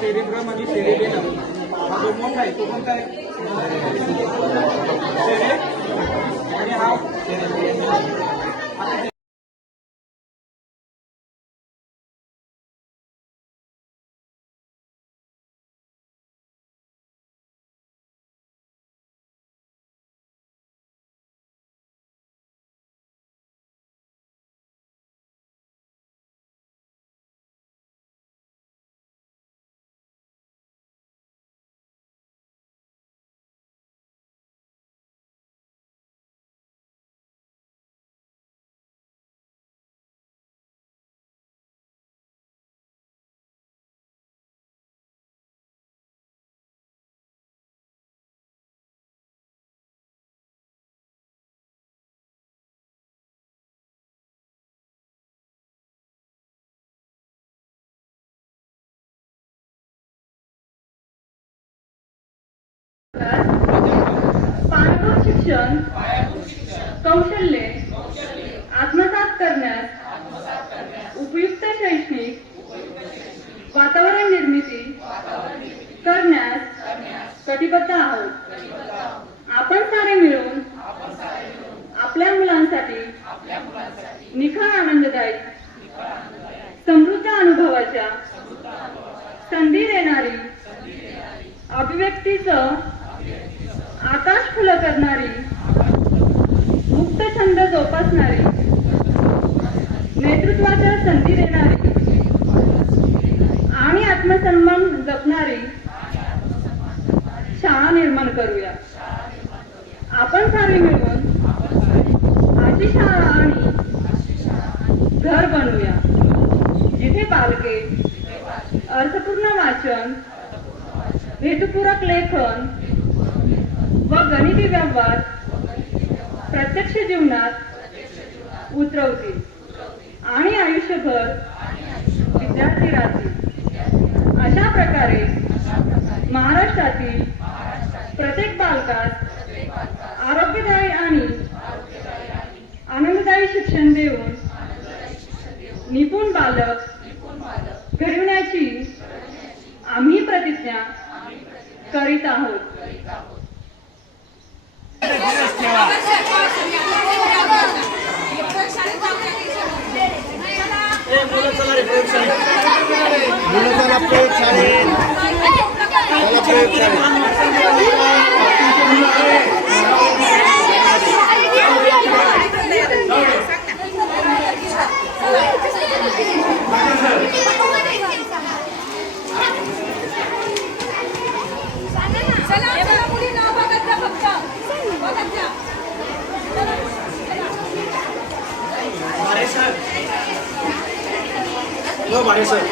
Cerebrum आणि cerebellum हा जो मोठा आहे तो कोणता आहे? आणि हा पायाभूत शिक्षण कौशल्ये आत्मसात करण्यास उपयुक्त शैक्षणिक वातावरण निर्मिती करण्यास कटिबद्ध आहोत। आपण सारे मिळून आपल्या मुलांसाठी निखळ आनंददायी समृद्ध अनुभवाच्या संधी देणारी अभिव्यक्तीचं आकाश खुलं करणारी मुक्त छंद जोपासणारी नेतृत्वाच्या संधी देणारी आणि आत्मसन्मान जपणारी शाळा निर्माण करूया। आपण सारे मिळून अशी शाळा आणि घर बनवूया जिथे बालके अर्थपूर्ण वाचन, हेतुपूरक लेखन व गणिती व्यवहार प्रत्यक्ष जीवनात उतरवतील आणि आयुष्यभर विद्यार्थी राहतील। अशा प्रकारे महाराष्ट्रातील प्रत्येक बालकास आरोग्यदायी आणि आनंददायी शिक्षण देऊन निपुण बालक घडविण्याची आम्ही प्रतिज्ञा करीत आहोत।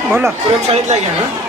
बोला प्रयोगशाळेतला घ्या ना।